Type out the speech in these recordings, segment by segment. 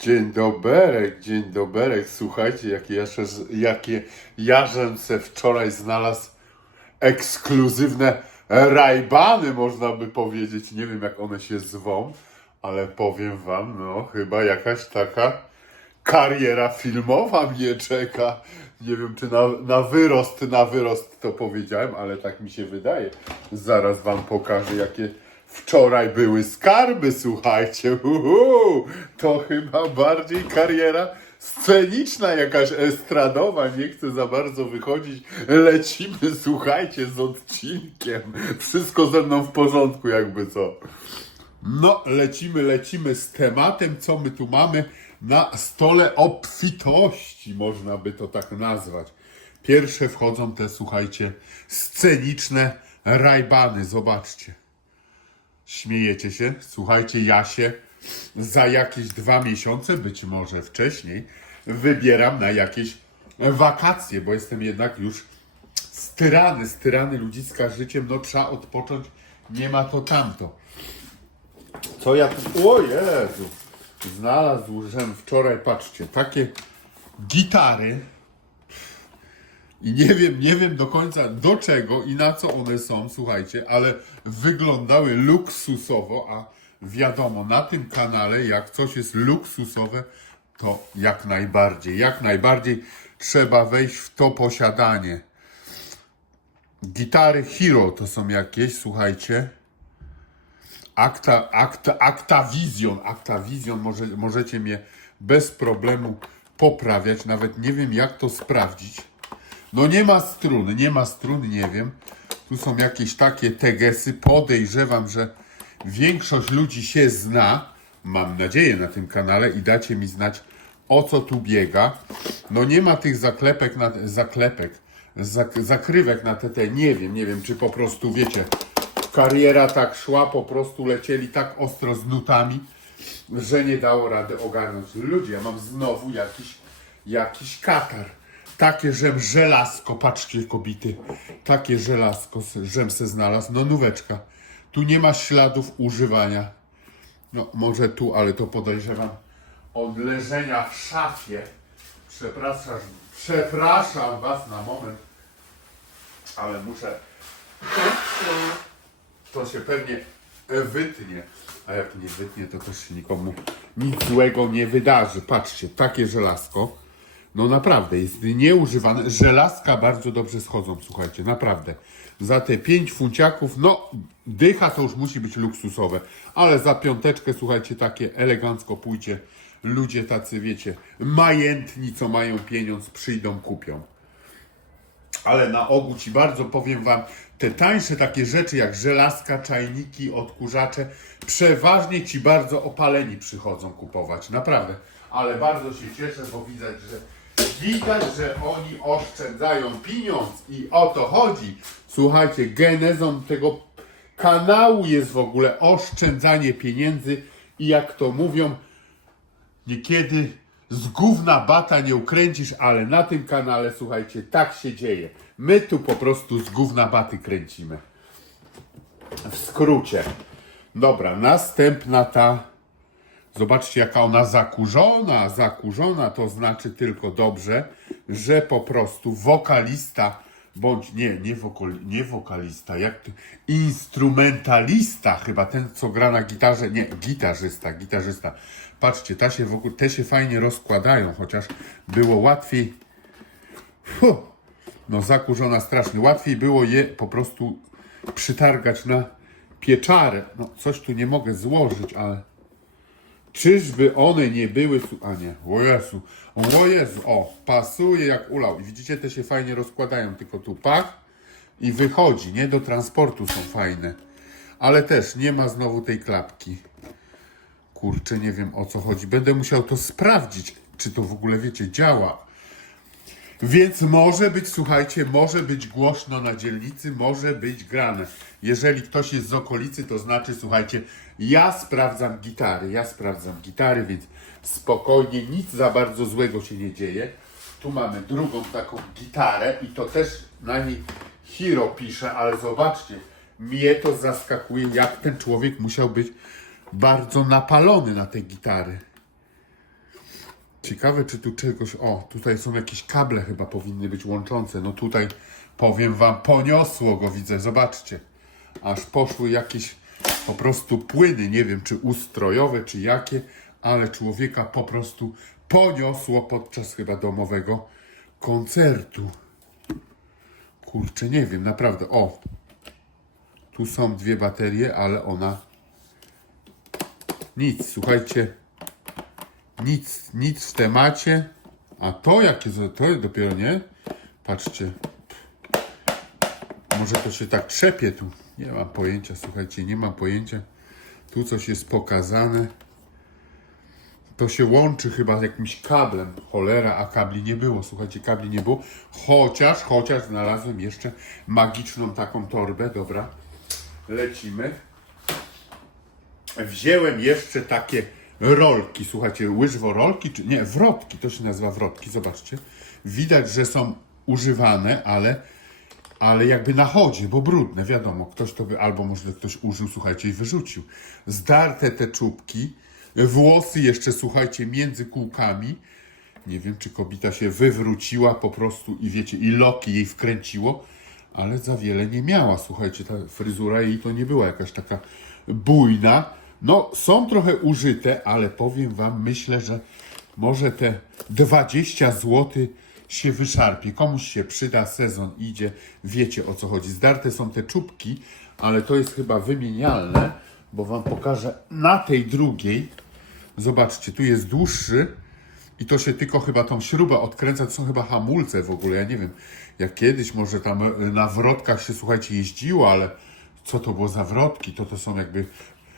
Dzień doberek, dzień doberek. Słuchajcie, jakie ja, się, jakie ja se wczoraj znalazł ekskluzywne rajbany, można by powiedzieć. Nie wiem, jak one się zwą, ale powiem wam, no chyba jakaś taka kariera filmowa mnie czeka. Nie wiem, czy na, na wyrost, na wyrost to powiedziałem, ale tak mi się wydaje. Zaraz wam pokażę, jakie wczoraj były skarby, słuchajcie. Uhu, to chyba bardziej kariera sceniczna, jakaś estradowa. Nie chcę za bardzo wychodzić. Lecimy, słuchajcie, z odcinkiem. Wszystko ze mną w porządku, jakby co. No, lecimy, lecimy z tematem, co my tu mamy na stole obfitości, można by to tak nazwać. Pierwsze wchodzą te, słuchajcie, sceniczne rajbany, zobaczcie. Śmiejecie się? Słuchajcie, ja się za jakieś dwa miesiące, być może wcześniej, wybieram na jakieś wakacje, bo jestem jednak już styrany, styrany ludziska życiem, no trzeba odpocząć, nie ma to tamto. Co ja tu... O Jezu! Znalazłem wczoraj, patrzcie, takie gitary. I nie wiem, nie wiem do końca do czego i na co one są, słuchajcie, ale wyglądały luksusowo, a wiadomo, na tym kanale, jak coś jest luksusowe, to jak najbardziej, jak najbardziej trzeba wejść w to posiadanie. Gitary Hero to są jakieś, słuchajcie. Acta, Acta, Actavision, Actavision, może, możecie mnie bez problemu poprawiać, nawet nie wiem jak to sprawdzić. No nie ma strun, nie ma strun, nie wiem. Tu są jakieś takie tegesy, podejrzewam, że większość ludzi się zna, mam nadzieję na tym kanale i dacie mi znać o co tu biega. No nie ma tych zaklepek, na, zaklepek, zak, zakrywek na TT, nie wiem, nie wiem czy po prostu wiecie, kariera tak szła, po prostu lecieli tak ostro z nutami, że nie dało rady ogarnąć. Ludzie, ja mam znowu jakiś, jakiś katar. Takie żem żelazko, patrzcie kobity, takie żelazko żem se znalazł, no nóweczka. Tu nie ma śladów używania. No może tu, ale to podejrzewam od leżenia w szafie. Przepraszam, przepraszam was na moment, ale muszę to się pewnie wytnie. A jak nie wytnie, to też się nikomu nic złego nie wydarzy. Patrzcie, takie żelazko. No naprawdę, jest nieużywane. Żelazka bardzo dobrze schodzą, słuchajcie, naprawdę. Za te 5 funciaków, no dycha to już musi być luksusowe, ale za piąteczkę, słuchajcie, takie elegancko pójdzie. Ludzie tacy, wiecie, majętni, co mają pieniądz, przyjdą, kupią. Ale na ogół ci bardzo powiem wam, te tańsze takie rzeczy jak żelazka, czajniki, odkurzacze, przeważnie ci bardzo opaleni przychodzą kupować, naprawdę. Ale bardzo się cieszę, bo widać, że widać, że oni oszczędzają pieniądz i o to chodzi. Słuchajcie, genezą tego kanału jest w ogóle oszczędzanie pieniędzy i jak to mówią, Niekiedy z gówna bata nie ukręcisz, ale na tym kanale, słuchajcie, tak się dzieje. My tu po prostu z gówna baty kręcimy. W skrócie. Dobra, następna ta. Zobaczcie, jaka ona zakurzona. Zakurzona to znaczy tylko dobrze, że po prostu wokalista, bądź nie, nie, wokal, nie wokalista, jak ty, instrumentalista, chyba ten, co gra na gitarze, nie, gitarzysta, gitarzysta. Patrzcie, ta się w ogóle, te się fajnie rozkładają, chociaż było łatwiej. Fuh, no zakurzona strasznie. Łatwiej było je po prostu przytargać na pieczarę. No coś tu nie mogę złożyć, ale czyżby one nie były... su- A nie, o Jezu, o Jezu, o, pasuje jak ulał. I widzicie, te się fajnie rozkładają, tylko tu pach i wychodzi, nie? Do transportu są fajne. Ale też nie ma znowu tej klapki. Kurczę, nie wiem o co chodzi. Będę musiał to sprawdzić, czy to w ogóle, wiecie, działa. Więc może być, słuchajcie, może być głośno na dzielnicy, może być grane. Jeżeli ktoś jest z okolicy, to znaczy, słuchajcie, ja sprawdzam gitary, ja sprawdzam gitary, więc spokojnie, nic za bardzo złego się nie dzieje. Tu mamy drugą taką gitarę i to też na niej Hiro pisze, ale zobaczcie, mnie to zaskakuje, jak ten człowiek musiał być bardzo napalony na te gitary. Ciekawe, czy tu czegoś. O, tutaj są jakieś kable, chyba powinny być łączące. No tutaj powiem wam, poniosło go, widzę, zobaczcie. Aż poszły jakieś po prostu płyny, nie wiem czy ustrojowe, czy jakie, ale człowieka po prostu poniosło podczas chyba domowego koncertu. Kurczę, nie wiem, naprawdę. O, tu są dwie baterie, ale ona. Nic, słuchajcie. Nic, nic w temacie. A to jakie to jest dopiero nie? Patrzcie. Może to się tak trzepie tu. Nie mam pojęcia, słuchajcie, nie mam pojęcia. Tu coś jest pokazane. To się łączy chyba jakimś kablem. Cholera, a kabli nie było. Słuchajcie, kabli nie było. Chociaż, chociaż znalazłem jeszcze magiczną taką torbę. Dobra, lecimy. Wziąłem jeszcze takie rolki, słuchajcie, łyżworolki, czy nie, wrotki, to się nazywa wrotki, zobaczcie. Widać, że są używane, ale, ale jakby na chodzie, bo brudne, wiadomo, ktoś to by, albo może ktoś użył, słuchajcie, i wyrzucił. Zdarte te czubki, włosy jeszcze, słuchajcie, między kółkami. Nie wiem, czy kobieta się wywróciła po prostu i wiecie, i loki jej wkręciło, ale za wiele nie miała. Słuchajcie, ta fryzura jej to nie była jakaś taka bujna. No, są trochę użyte, ale powiem wam, myślę, że może te 20 zł się wyszarpie. Komuś się przyda, sezon idzie, wiecie o co chodzi. Zdarte są te czubki, ale to jest chyba wymienialne, bo wam pokażę na tej drugiej. Zobaczcie, tu jest dłuższy i to się tylko chyba tą śrubę odkręca. To są chyba hamulce w ogóle. Ja nie wiem, jak kiedyś może tam na wrotkach się, słuchajcie, jeździło, ale co to było za wrotki? To to są jakby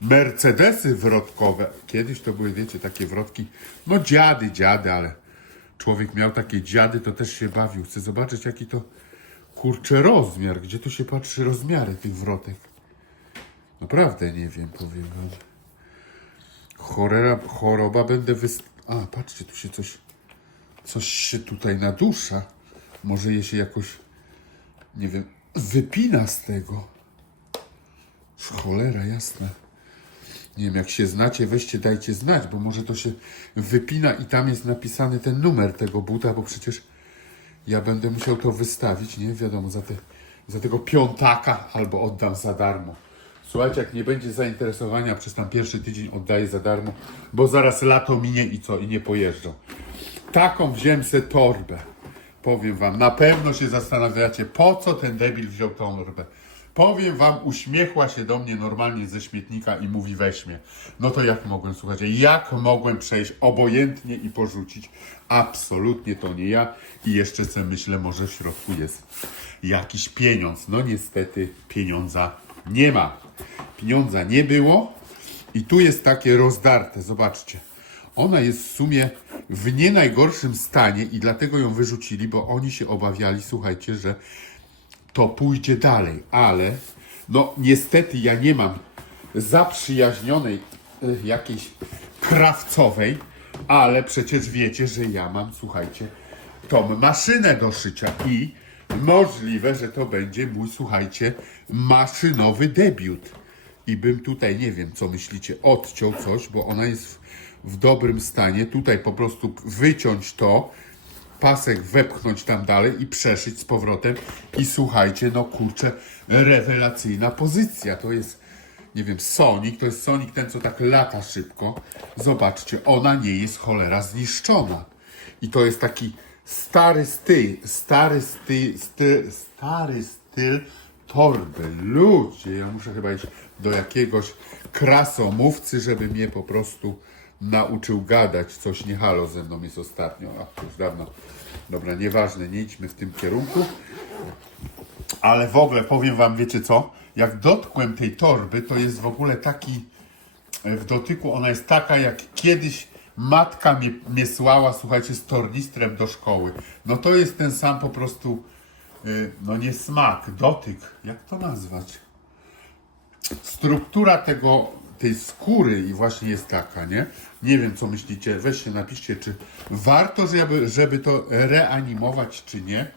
Mercedesy wrotkowe. Kiedyś to były, wiecie, takie wrotki. No dziady, dziady, ale człowiek miał takie dziady, to też się bawił. Chcę zobaczyć, jaki to kurczę rozmiar. Gdzie tu się patrzy rozmiary tych wrotek? Naprawdę nie wiem, powiem wam. Chorera, choroba będę wyst... A, patrzcie, tu się coś... Coś się tutaj nadusza. Może je się jakoś... Nie wiem... Wypina z tego. Cholera, jasna. Nie wiem, jak się znacie, weźcie, dajcie znać, bo może to się wypina i tam jest napisany ten numer tego buta, bo przecież ja będę musiał to wystawić, nie? Wiadomo, za, te, za tego piątaka albo oddam za darmo. Słuchajcie, jak nie będzie zainteresowania, przez tam pierwszy tydzień oddaję za darmo, bo zaraz lato minie i co? I nie pojeżdżą. Taką wziąłem se torbę. Powiem wam, na pewno się zastanawiacie, po co ten debil wziął tą torbę. Powiem wam, uśmiechła się do mnie normalnie ze śmietnika i mówi weźmie. No to jak mogłem, słuchajcie, jak mogłem przejść obojętnie i porzucić? Absolutnie to nie ja. I jeszcze sobie myślę, może w środku jest jakiś pieniądz. No niestety pieniądza nie ma. Pieniądza nie było. I tu jest takie rozdarte, zobaczcie. Ona jest w sumie w nie najgorszym stanie i dlatego ją wyrzucili, bo oni się obawiali, słuchajcie, że to pójdzie dalej, ale no niestety ja nie mam zaprzyjaźnionej y, jakiejś krawcowej, ale przecież wiecie, że ja mam, słuchajcie, tą maszynę do szycia i możliwe, że to będzie mój, słuchajcie, maszynowy debiut. I bym tutaj, nie wiem, co myślicie, odciął coś, bo ona jest w, w dobrym stanie. Tutaj po prostu wyciąć to, pasek wepchnąć tam dalej i przeszyć z powrotem. I słuchajcie, no kurczę, rewelacyjna pozycja. To jest, nie wiem, Sonic, to jest Sonic ten, co tak lata szybko. Zobaczcie, ona nie jest cholera zniszczona. I to jest taki stary styl, stary styl, styl stary styl torby. Ludzie, ja muszę chyba iść do jakiegoś krasomówcy, żeby mnie po prostu nauczył gadać. Coś nie halo ze mną jest ostatnio, a to już dawno. Dobra, nieważne, nie idźmy w tym kierunku. Ale w ogóle powiem wam, wiecie co? Jak dotkłem tej torby, to jest w ogóle taki e, w dotyku, ona jest taka jak kiedyś matka mnie, mnie słała, słuchajcie, z tornistrem do szkoły. No to jest ten sam po prostu, y, no nie smak, dotyk, jak to nazwać? Struktura tego, tej skóry i właśnie jest taka, nie? Nie wiem, co myślicie, weźcie, napiszcie, czy warto, żeby, żeby to reanimować, czy nie.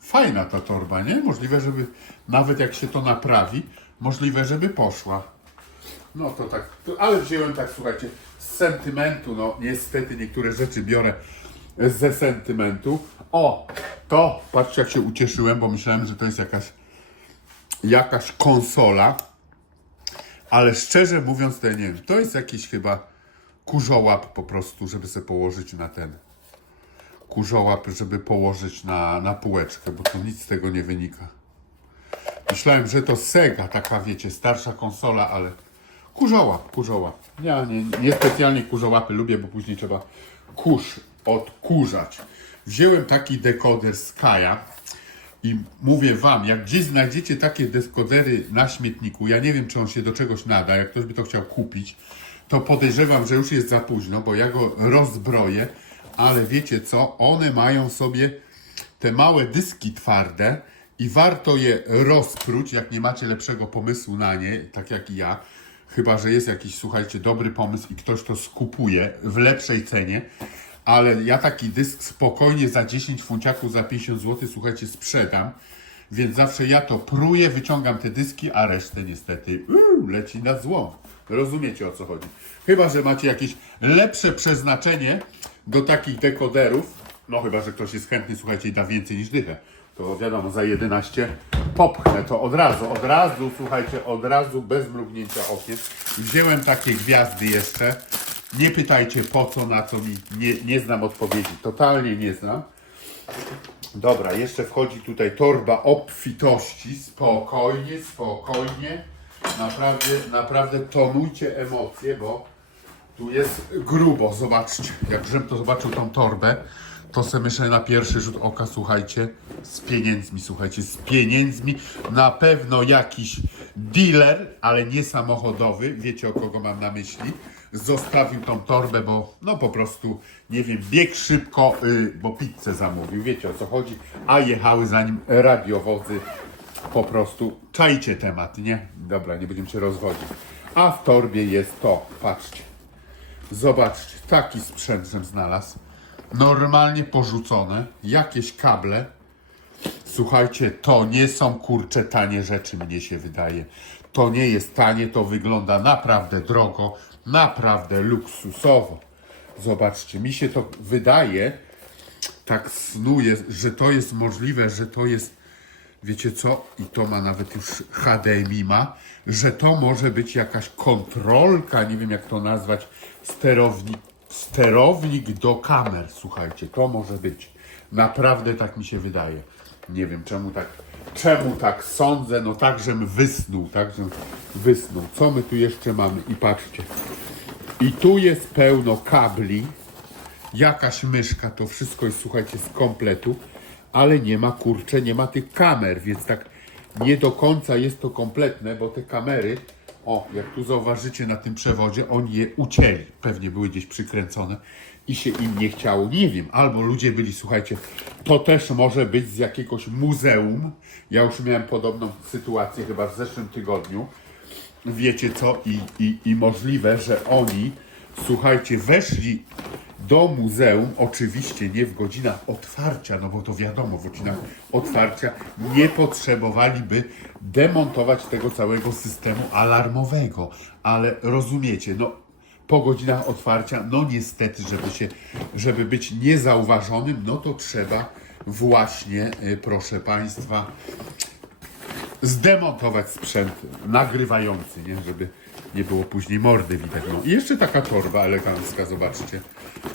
Fajna ta torba, nie? Możliwe, żeby nawet jak się to naprawi, możliwe, żeby poszła. No to tak, to, ale wziąłem tak, słuchajcie, z sentymentu, no niestety niektóre rzeczy biorę ze sentymentu. O, to, patrzcie jak się ucieszyłem, bo myślałem, że to jest jakaś, jakaś konsola, ale szczerze mówiąc, to ja nie wiem, to jest jakiś chyba kurzołap po prostu, żeby sobie położyć na ten, kurzołap, żeby położyć na, na półeczkę, bo to nic z tego nie wynika. Myślałem, że to Sega, taka wiecie, starsza konsola, ale kurzołap, kurzołap. Ja nie, nie specjalnie kurzołapy lubię, bo później trzeba kurz odkurzać. Wziąłem taki dekoder Kaja i mówię wam, jak gdzieś znajdziecie takie dekodery na śmietniku, ja nie wiem, czy on się do czegoś nada, jak ktoś by to chciał kupić, to podejrzewam, że już jest za późno, bo ja go rozbroję, ale wiecie co, one mają sobie te małe dyski twarde i warto je rozpróć, jak nie macie lepszego pomysłu na nie, tak jak i ja. Chyba, że jest jakiś, słuchajcie, dobry pomysł i ktoś to skupuje w lepszej cenie. Ale ja taki dysk spokojnie za 10 funciaków, za 50 zł, słuchajcie, sprzedam. Więc zawsze ja to pruję, wyciągam te dyski, a resztę niestety uu, leci na złom. Rozumiecie o co chodzi. Chyba, że macie jakieś lepsze przeznaczenie do takich dekoderów. No chyba, że ktoś jest chętny, słuchajcie, i da więcej niż dychę. To wiadomo, za 11 popchnę to od razu, od razu, słuchajcie, od razu, bez mrugnięcia okiem. Wziąłem takie gwiazdy jeszcze. Nie pytajcie po co, na co mi, nie, nie znam odpowiedzi, totalnie nie znam. Dobra, jeszcze wchodzi tutaj torba obfitości. Spokojnie, spokojnie. Naprawdę, naprawdę tonujcie emocje, bo tu jest grubo. Zobaczcie, jak żem to zobaczył tą torbę, to se myślę na pierwszy rzut oka, słuchajcie, z pieniędzmi, słuchajcie, z pieniędzmi. Na pewno jakiś dealer, ale nie samochodowy, wiecie o kogo mam na myśli, zostawił tą torbę, bo no po prostu, nie wiem, biegł szybko, y, bo pizzę zamówił, wiecie o co chodzi, a jechały za nim radiowozy po prostu czajcie temat, nie? Dobra, nie będziemy się rozwodzić. A w torbie jest to, patrzcie. Zobaczcie, taki sprzęt żem znalazł. Normalnie porzucone, jakieś kable. Słuchajcie, to nie są kurcze tanie rzeczy, mnie się wydaje. To nie jest tanie, to wygląda naprawdę drogo, naprawdę luksusowo. Zobaczcie, mi się to wydaje, tak snuje, że to jest możliwe, że to jest wiecie co, i to ma nawet już HDMI ma, że to może być jakaś kontrolka, nie wiem jak to nazwać, sterownik, sterownik do kamer, słuchajcie, to może być. Naprawdę tak mi się wydaje. Nie wiem czemu tak, czemu tak sądzę, no tak, żem wysnuł, tak, żem wysnuł. Co my tu jeszcze mamy? I patrzcie. I tu jest pełno kabli, jakaś myszka, to wszystko jest, słuchajcie, z kompletu, ale nie ma, kurczę, nie ma tych kamer, więc tak nie do końca jest to kompletne, bo te kamery, o, jak tu zauważycie na tym przewodzie, oni je ucięli, pewnie były gdzieś przykręcone i się im nie chciało, nie wiem, albo ludzie byli, słuchajcie, to też może być z jakiegoś muzeum, ja już miałem podobną sytuację chyba w zeszłym tygodniu, wiecie co, i, i, i możliwe, że oni, słuchajcie, weszli do muzeum, oczywiście nie w godzinach otwarcia, no bo to wiadomo, w godzinach otwarcia nie potrzebowaliby demontować tego całego systemu alarmowego, ale rozumiecie, no po godzinach otwarcia, no niestety, żeby się, żeby być niezauważonym, no to trzeba właśnie, y, proszę Państwa, zdemontować sprzęt nagrywający, nie? żeby nie było później mordy widać. No. I jeszcze taka torba elegancka, zobaczcie.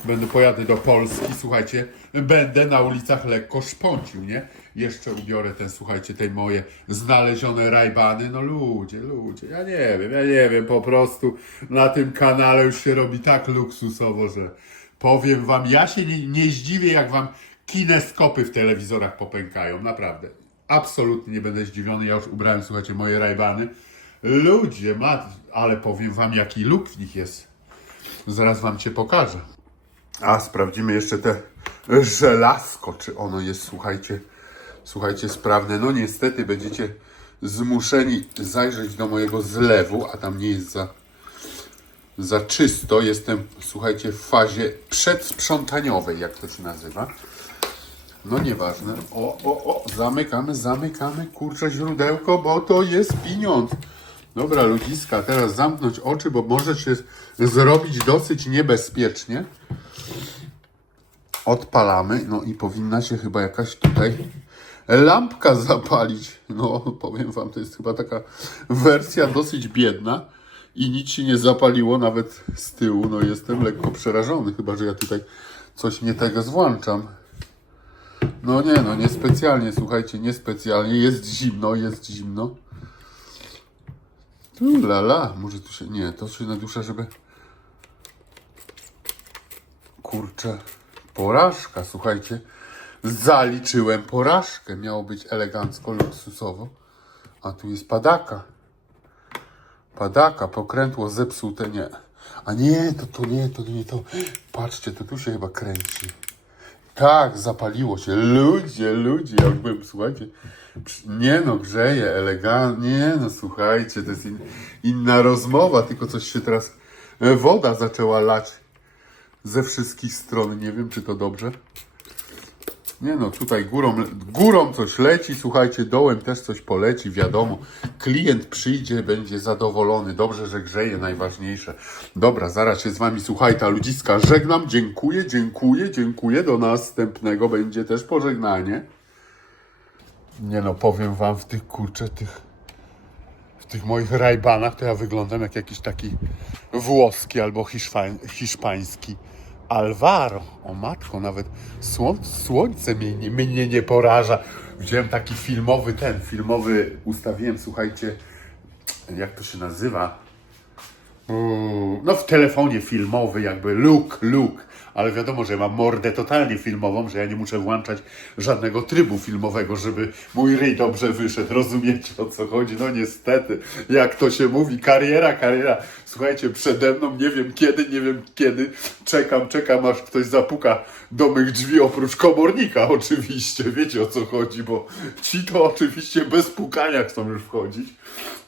Będę pojadę do Polski, słuchajcie, będę na ulicach lekko szpącił, nie? Jeszcze ubiorę ten, słuchajcie, te moje znalezione rajbany. No ludzie, ludzie, ja nie wiem, ja nie wiem, po prostu na tym kanale już się robi tak luksusowo, że powiem wam, ja się nie, nie zdziwię, jak wam kineskopy w telewizorach popękają, naprawdę. Absolutnie nie będę zdziwiony, ja już ubrałem, słuchajcie, moje rajbany. Ludzie, mat, ale powiem wam, jaki luk w nich jest. Zaraz wam cię pokażę. A sprawdzimy jeszcze te żelazko, czy ono jest, słuchajcie, słuchajcie, sprawne. No niestety będziecie zmuszeni zajrzeć do mojego zlewu, a tam nie jest za, za czysto. Jestem, słuchajcie, w fazie przedsprzątaniowej, jak to się nazywa. No nieważne. O, o, o, zamykamy, zamykamy, kurczę źródełko, bo to jest pieniądz. Dobra, ludziska, teraz zamknąć oczy, bo może się zrobić dosyć niebezpiecznie. Odpalamy, no i powinna się chyba jakaś tutaj lampka zapalić. No, powiem wam, to jest chyba taka wersja dosyć biedna i nic się nie zapaliło, nawet z tyłu. No, jestem lekko przerażony, chyba że ja tutaj coś nie tego zwłączam. No nie, no niespecjalnie, słuchajcie, niespecjalnie. Jest zimno, jest zimno. Lala, może tu się, nie, to się nadusza, żeby... Kurczę, porażka, słuchajcie. Zaliczyłem porażkę. Miało być elegancko, luksusowo. A tu jest padaka. Padaka, pokrętło zepsute, nie. A nie, to to nie, to nie to. Patrzcie, to tu się chyba kręci. Tak, zapaliło się. Ludzie, ludzie, jakbym, słuchajcie, przy- nie no, grzeje, elegancko, nie no, słuchajcie, to jest in, inna rozmowa, tylko coś się teraz, e, woda zaczęła lać ze wszystkich stron, nie wiem, czy to dobrze. Nie no, tutaj górą, górą coś leci, słuchajcie, dołem też coś poleci, wiadomo. Klient przyjdzie, będzie zadowolony. Dobrze, że grzeje, najważniejsze. Dobra, zaraz się z wami, słuchaj, ta ludziska, żegnam, dziękuję, dziękuję, dziękuję. Do następnego będzie też pożegnanie. Nie no, powiem wam, w tych, kurczę, tych, w tych moich rajbanach to ja wyglądam jak jakiś taki włoski albo hiszpań, hiszpański Alvaro. O matko, nawet sło, słońce mnie, nie- mnie nie poraża. Wziąłem taki filmowy, ten filmowy, ustawiłem, słuchajcie, jak to się nazywa? Uuu, No w telefonie filmowy jakby look, look, ale wiadomo, że ja mam mordę totalnie filmową, że ja nie muszę włączać żadnego trybu filmowego, żeby mój ryj dobrze wyszedł. Rozumiecie o co chodzi? No niestety, jak to się mówi, kariera, kariera. Słuchajcie, przede mną nie wiem kiedy, nie wiem kiedy. Czekam, czekam aż ktoś zapuka do mych drzwi oprócz komornika oczywiście. Wiecie o co chodzi, bo ci to oczywiście bez pukania chcą już wchodzić.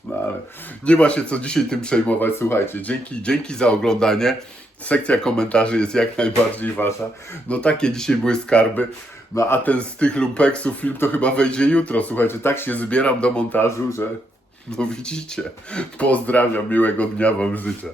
No ale nie ma się co dzisiaj tym przejmować. Słuchajcie, dzięki, dzięki za oglądanie. Sekcja komentarzy jest jak najbardziej wasza. No takie dzisiaj były skarby. No a ten z tych lumpeksów film to chyba wejdzie jutro. Słuchajcie, tak się zbieram do montażu, że no widzicie. Pozdrawiam, miłego dnia wam życzę.